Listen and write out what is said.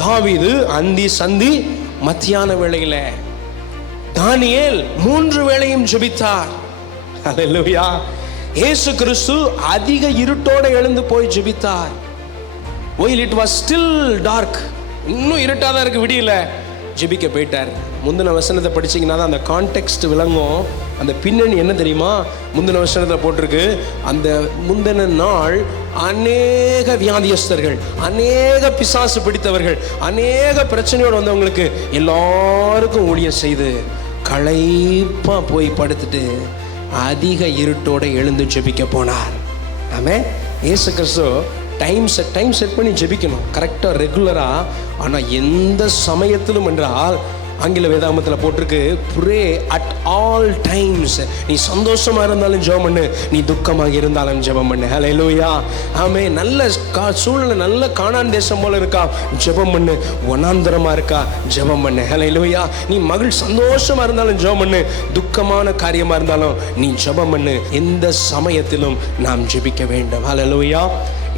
தாவீது அந்தி சந்தி மத்தியான வேளையில, தானியேல் 3 வேளையும் ஜெபித்தார். அல்லேலூயா. இயேசு கிறிஸ்து அதிக இருட்டோட எழுந்து போய் ஜெபித்தார். while it was still dark, இன்னும் இருட்டாதான் இருக்கு, விடியல, ஜெபிக்க போயிட்டார். முந்தின வசனத்தை படிச்சீங்கன்னா தான் அந்த கான்டெக்ஸ்ட் விளங்கும். அந்த பின்னணி என்ன தெரியுமா? முந்தின வசனத்தில் போட்டிருக்கு, அந்த முந்தின நாள் அநேக வியாதியஸ்தர்கள், அநேக பிசாசு பிடித்தவர்கள், அநேக பிரச்சனையோடு வந்தவங்களுக்கு எல்லாருக்கும் ஊழியம் செய்து களைப்பா போய் படுத்துட்டு அதிக இருட்டோட எழுந்து ஜெபிக்க போனார். ஆமென். இயேசு கிறிஸ்து டைம் செட் பண்ணி ஜெபிக்கணும் கரெக்டாக, ரெகுலராக. ஆனால் எந்த சமயத்திலும் என்றால் ஆங்கில வேதாகமத்தில் போட்டிருக்கு, ப்ரே அட் ஆல் டைம்ஸ். நீ சந்தோஷமாக இருந்தாலும் ஜெபம் பண்ணு, நீ துக்கமாக இருந்தாலும் ஜெபம் பண்ணு. ஹல்லேலூயா. ஆமே. நல்ல சூழ்நிலை, நல்ல கானான் தேசம் போல இருக்கா, ஜெபம் பண்ணு. வனாந்தரமாக இருக்கா, ஜெபம் பண்ணு. ஹல்லேலூயா. நீ சந்தோஷமாக இருந்தாலும் ஜெபம் பண்ணு, துக்கமான காரியமாக இருந்தாலும் நீ ஜெபம் பண்ணு. எந்த சமயத்திலும் நாம் ஜெபிக்க வேண்டும். ஹல்லேலூயா.